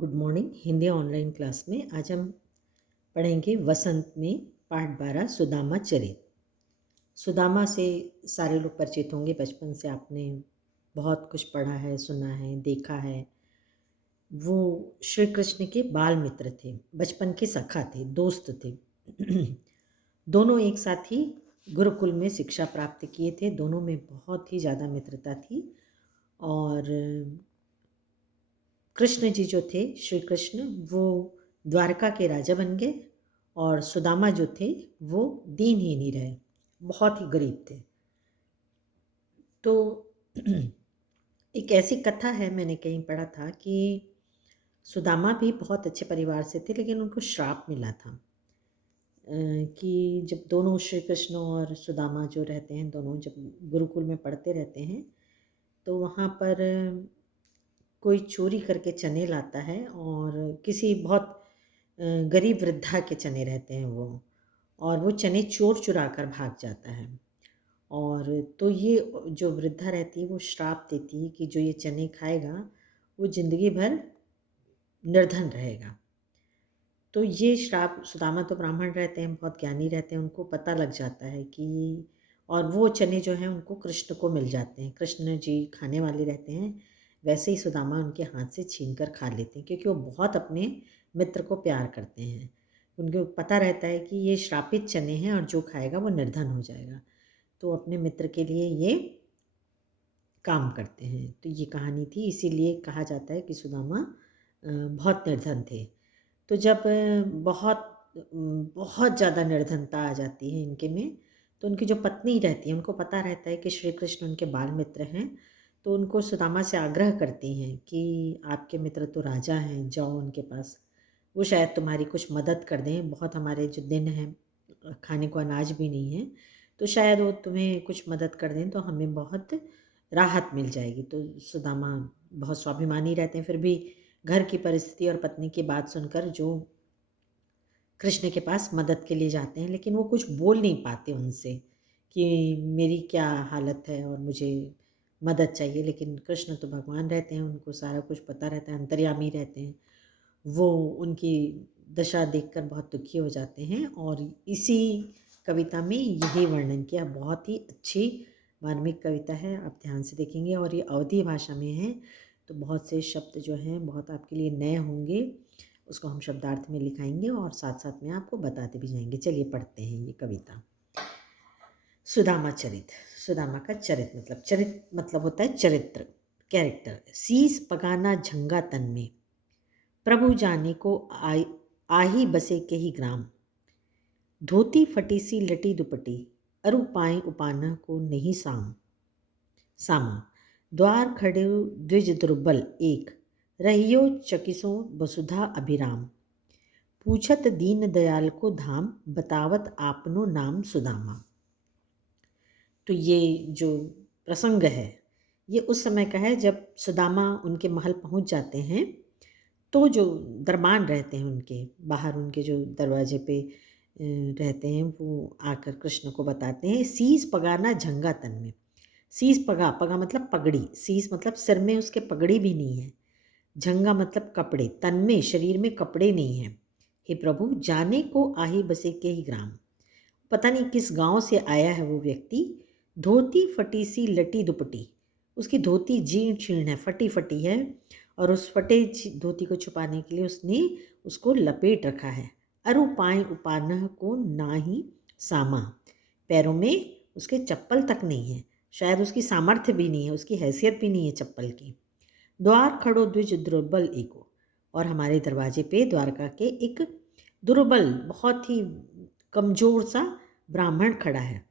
Good morning. Hindi online class में आज हम पढ़ेंगे वसंत में पाठ 12 सुदामा चरित। सुदामा से सारे लोग परिचित होंगे, बचपन से आपने बहुत कुछ पढ़ा है, सुना है, देखा है। वो श्री कृष्ण के बाल मित्र थे, बचपन के सखा थे, दोस्त थे। दोनों एक साथ ही गुरुकुल में शिक्षा प्राप्त किए थे। दोनों में बहुत ही ज़्यादा मित्रता थी। और कृष्ण जी जो थे, श्री कृष्ण, वो द्वारका के राजा बन गए और सुदामा जो थे वो दीनहीन ही रहे, बहुत ही गरीब थे। तो एक ऐसी कथा है, मैंने कहीं पढ़ा था कि सुदामा भी बहुत अच्छे परिवार से थे, लेकिन उनको श्राप मिला था कि जब दोनों श्री कृष्ण और सुदामा जो रहते हैं, दोनों जब गुरुकुल में पढ़ते रहते हैं तो वहाँ पर कोई चोरी करके चने लाता है और किसी बहुत गरीब वृद्धा के चने रहते हैं वो, और वो चने चोर चुरा कर भाग जाता है। और तो ये जो वृद्धा रहती है वो श्राप देती है कि जो ये चने खाएगा वो ज़िंदगी भर निर्धन रहेगा। तो ये श्राप, सुदामा तो ब्राह्मण रहते हैं, बहुत ज्ञानी रहते हैं, उनको पता लग जाता है कि, और वो चने जो हैं उनको कृष्ण को मिल जाते हैं, कृष्ण जी खाने वाले रहते हैं। वैसे ही सुदामा उनके हाथ से छीन कर खा लेते हैं, क्योंकि वो बहुत अपने मित्र को प्यार करते हैं। उनको पता रहता है कि ये श्रापित चने हैं और जो खाएगा वो निर्धन हो जाएगा, तो अपने मित्र के लिए ये काम करते हैं। तो ये कहानी थी, इसीलिए कहा जाता है कि सुदामा बहुत निर्धन थे। तो जब बहुत ज़्यादा निर्धनता आ जाती है इनके में, तो उनकी जो पत्नी रहती है उनको पता रहता है कि श्री कृष्ण उनके बाल मित्र हैं, तो उनको सुदामा से आग्रह करती हैं कि आपके मित्र तो राजा हैं, जाओ उनके पास, वो शायद तुम्हारी कुछ मदद कर दें। बहुत हमारे जो दिन हैं, खाने को अनाज भी नहीं है, तो शायद वो तुम्हें कुछ मदद कर दें तो हमें बहुत राहत मिल जाएगी। तो सुदामा बहुत स्वाभिमानी रहते हैं, फिर भी घर की परिस्थिति और पत्नी की बात सुनकर जो कृष्ण के पास मदद के लिए जाते हैं, लेकिन वो कुछ बोल नहीं पाते उनसे कि मेरी क्या हालत है और मुझे मदद चाहिए। लेकिन कृष्ण तो भगवान रहते हैं, उनको सारा कुछ पता रहता है, अंतर्यामी रहते हैं। वो उनकी दशा देखकर बहुत दुखी हो जाते हैं, और इसी कविता में यही वर्णन किया। बहुत ही अच्छी मार्मिक कविता है, आप ध्यान से देखेंगे, और ये अवधी भाषा में है, तो बहुत से शब्द जो हैं बहुत आपके लिए नए होंगे। उसको हम शब्दार्थ में लिखाएंगे और साथ साथ में आपको बताते भी जाएंगे। चलिए पढ़ते हैं ये कविता। सुदामा चरित। सुदामा का चरित मतलब होता है चरित्र, कैरेक्टर। शीस पगाना झंगा तन में, प्रभु जाने को आही बसे के ही ग्राम। धोती फटी सी लटी दुपटी, अरु पाए उपाना को नहीं सामा। द्वार खड़े द्विज दुर्बल एक, रहियो चकिसों वसुधा अभिराम। पूछत दीन दयाल को धाम, बतावत आपनो नाम सुदामा। तो ये जो प्रसंग है ये उस समय का है जब सुदामा उनके महल पहुंच जाते हैं। तो जो दरबान रहते हैं उनके बाहर, उनके जो दरवाजे पे रहते हैं, वो आकर कृष्ण को बताते हैं। शीस पगाना झंगा तन में। शीस पगा, पगा मतलब पगड़ी, शीस मतलब सिर में उसके पगड़ी भी नहीं है, झंगा मतलब कपड़े, तन में शरीर में कपड़े नहीं हैं। हे प्रभु, जाने को आही बसे के ही ग्राम। पता नहीं किस गांव से आया है वो व्यक्ति। धोती फटी सी लटी दुपटी, उसकी धोती जीर्ण शीर्ण है, फटी फटी है, और उस फटे धोती को छुपाने के लिए उसने उसको लपेट रखा है। अरु पाए उपानह को ना ही सामा, पैरों में उसके चप्पल तक नहीं है, शायद उसकी सामर्थ्य भी नहीं है, उसकी हैसियत भी नहीं है चप्पल की। द्वार खड़ो द्विज दुर्बल एको, और हमारे दरवाजे पे द्वारका के एक दुर्बल, बहुत ही कमज़ोर सा ब्राह्मण खड़ा है।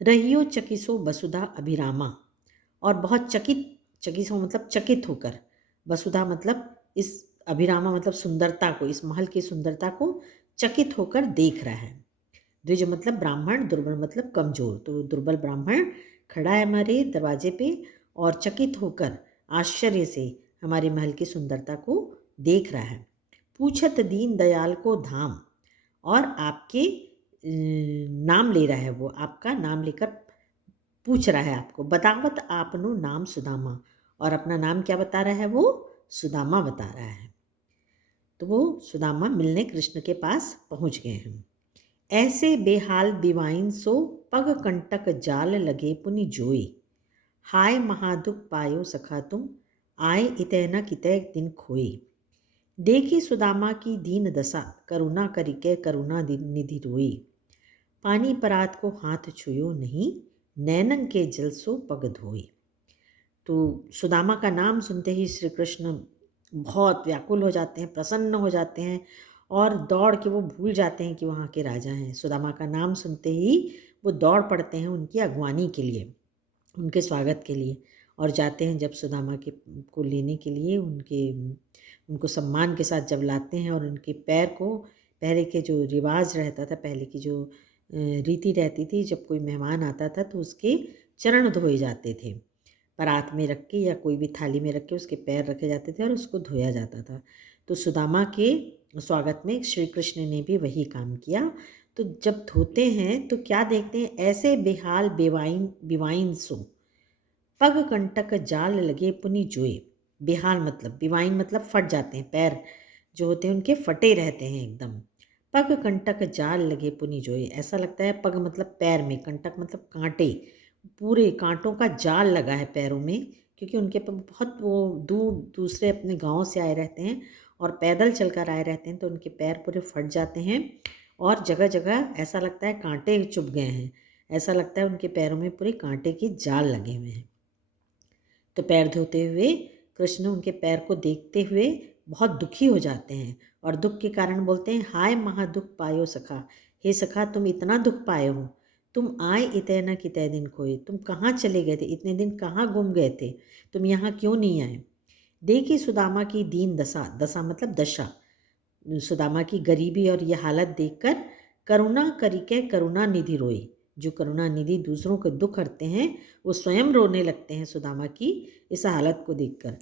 रहियो चकिसो वसुधा अभिरामा, और बहुत चकिसो मतलब चकित होकर, वसुधा मतलब इस, अभिरामा मतलब सुंदरता को, इस महल की सुंदरता को चकित होकर देख रहा है। द्विज मतलब ब्राह्मण, दुर्बल मतलब कमजोर। तो दुर्बल ब्राह्मण खड़ा है हमारे दरवाजे पे और चकित होकर आश्चर्य से हमारे महल की सुंदरता को देख रहा है। पूछत दीन दयाल को धाम, और आपके नाम ले रहा है, वो आपका नाम लेकर पूछ रहा है आपको। बतावत आपनो नाम सुदामा, और अपना नाम क्या बता रहा है वो? सुदामा बता रहा है। तो वो सुदामा मिलने कृष्ण के पास पहुंच गए हैं। ऐसे बेहाल दिवाइन सो पग कंटक जाल लगे पुनि जोई, हाय महादुख पायो सखा तुम, आए इतै न कितै दिन खोई। देखी सुदामा की दीन दशा, करुणा करिके करुणा निधि रोई, पानी परात को हाथ छुयो नहीं, नैनन के जल सो पग धोई। तो सुदामा का नाम सुनते ही श्री कृष्ण बहुत व्याकुल हो जाते हैं, प्रसन्न हो जाते हैं और दौड़ के वो भूल जाते हैं कि वहाँ के राजा हैं। सुदामा का नाम सुनते ही वो दौड़ पड़ते हैं उनकी अगवानी के लिए, उनके स्वागत के लिए, और जाते हैं जब सुदामा के को लेने के लिए उनको सम्मान के साथ जब लाते हैं और उनके पैर को, पहले के जो रिवाज रहता था, पहले की जो रीति रहती थी, जब कोई मेहमान आता था तो उसके चरण धोए जाते थे, परात में रख के या कोई भी थाली में रख के उसके पैर रखे जाते थे और उसको धोया जाता था। तो सुदामा के स्वागत में श्री कृष्ण ने भी वही काम किया। तो जब धोते हैं तो क्या देखते हैं, ऐसे बेहाल बिवाइन सो पग कंटक जाल लगे पुनि जोए। बेहाल मतलब, बिवाइन मतलब फट जाते हैं, पैर जो होते हैं उनके फटे रहते हैं एकदम। पग कंटक जाल लगे पुनि जोए, ऐसा लगता है पग मतलब पैर में, कंटक मतलब कांटे, पूरे कांटों का जाल लगा है पैरों में, क्योंकि उनके बहुत वो दूर दूसरे अपने गाँव से आए रहते हैं और पैदल चलकर आए रहते हैं, तो उनके पैर पूरे फट जाते हैं और जगह जगह ऐसा लगता है कांटे चुभ गए हैं, ऐसा लगता है उनके पैरों में पूरे कांटे के जाल लगे हुए हैं। तो पैर धोते हुए कृष्ण उनके पैर को देखते हुए बहुत दुखी हो जाते हैं और दुख के कारण बोलते हैं, हाय महादुख पायो सखा, हे सखा तुम इतना दुख पाए हो, तुम आए इतै न कितै दिन खोए, तुम कहाँ चले गए थे, इतने दिन कहाँ गुम गए थे, तुम यहाँ क्यों नहीं आए। देखी सुदामा की दीन दशा, दशा मतलब दशा, सुदामा की गरीबी और ये हालत देखकर करुणा करिके करुणा निधि रोई, जो करुणा निधि दूसरों के दुख हरते हैं वो स्वयं रोने लगते हैं सुदामा की इस हालत को देखकर।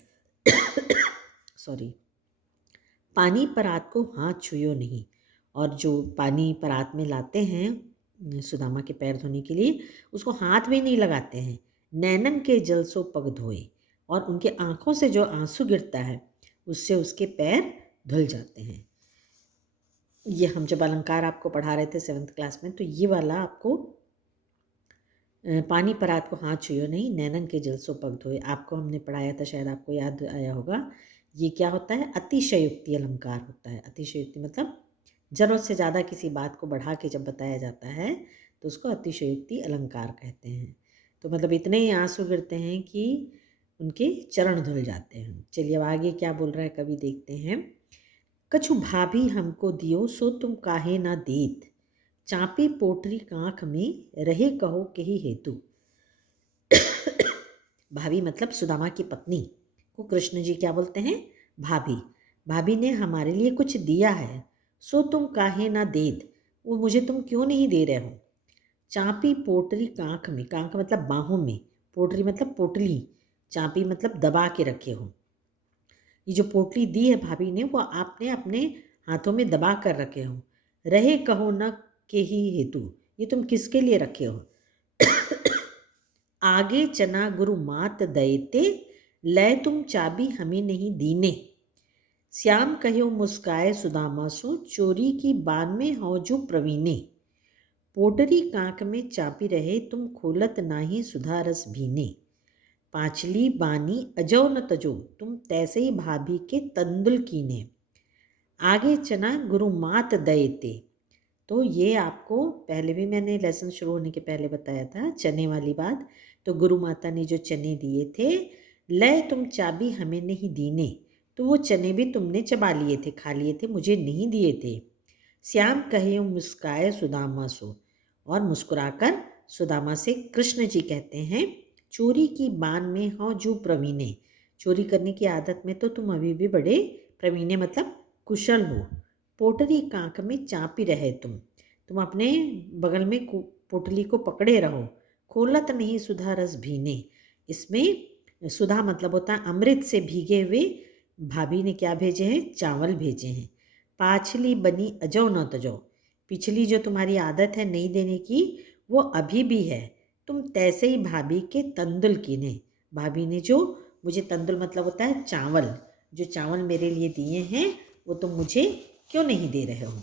सॉरी। पानी परात को हाथ छुयो नहीं, और जो पानी परात में लाते हैं सुदामा के पैर धोने के लिए, उसको हाथ भी नहीं लगाते हैं। नैनन के जल सो पग धोए, और उनके आंखों से जो आंसू गिरता है उससे उसके पैर धुल जाते हैं। ये हम जब अलंकार आपको पढ़ा रहे थे 7th क्लास में, तो ये वाला आपको पानी परात को हाथ छुयो नहीं, नैनन के जल सो पग धोए, आपको हमने पढ़ाया था, शायद आपको याद आया होगा। ये क्या होता है, अतिशयोक्ति अलंकार होता है। अतिशयोक्ति मतलब ज़रूरत से ज़्यादा किसी बात को बढ़ा के जब बताया जाता है तो उसको अतिशयोक्ति अलंकार कहते हैं। तो मतलब इतने ही आंसू गिरते हैं कि उनके चरण धुल जाते हैं। चलिए अब आगे क्या बोल रहा है कवि देखते हैं। कछु भाभी हमको दियो सो तुम काहे ना देत, चापी पोटरी कांख में रहे कहो के ही हेतु। भाभी मतलब सुदामा की पत्नी को कृष्ण जी क्या बोलते हैं, भाभी। भाभी ने हमारे लिए कुछ दिया है, सो तुम काहे ना देत, वो मुझे तुम क्यों नहीं दे रहे हो। चापी पोटरी कांख में, कांख मतलब बाहों में, पोटरी मतलब पोटली, चापी मतलब दबा के रखे हो। ये जो पोटली दी है भाभी ने वो आपने अपने हाथों में दबा कर रखे हो। रहे कहो न के ही हेतु, ये तुम किसके लिए रखे हो। आगे चना गुरु मात दयते, लय तुम चाबी हमें नहीं दीने। श्याम कहो मुस्काए सुदामा सो, चोरी की बान में हो जो प्रवीणे। पोटरी कांक में चापी रहे, तुम खोलत नाही सुधा रस भीने। पांचली बानी अजो न तजो, तुम तैसे ही भाभी के तंदुल कीने। आगे चना गुरु मात दयते, तो ये आपको पहले भी मैंने लेसन शुरू होने के पहले बताया था, चने वाली बात। तो गुरु माता ने जो चने दिए थे, लय तुम चाबी हमें नहीं दीने, तो वो चने भी तुमने चबा लिए थे, खा लिए थे, मुझे नहीं दिए थे। श्याम कहे मुस्काए सुदामा सो, और मुस्कुराकर सुदामा से कृष्ण जी कहते हैं, चोरी की बान में हो जो प्रवीणे, चोरी करने की आदत में तो तुम अभी भी बड़े प्रवीणे मतलब कुशल हो। पोटरी कांख में चापी रहे, तुम अपने बगल में पोटली को पकड़े रहो। खोलत नहीं सुधा रस भीने, इसमें सुधा मतलब होता है अमृत से भीगे हुए भाभी ने क्या भेजे हैं, चावल भेजे हैं। पाछली बनी अजो न तजो, पिछली जो तुम्हारी आदत है नहीं देने की वो अभी भी है, तुम तैसे ही भाभी के तंदुल कीने, भाभी ने जो मुझे, तंदुल मतलब होता है चावल, जो चावल मेरे लिए दिए हैं वो तुम मुझे क्यों नहीं दे रहे हो?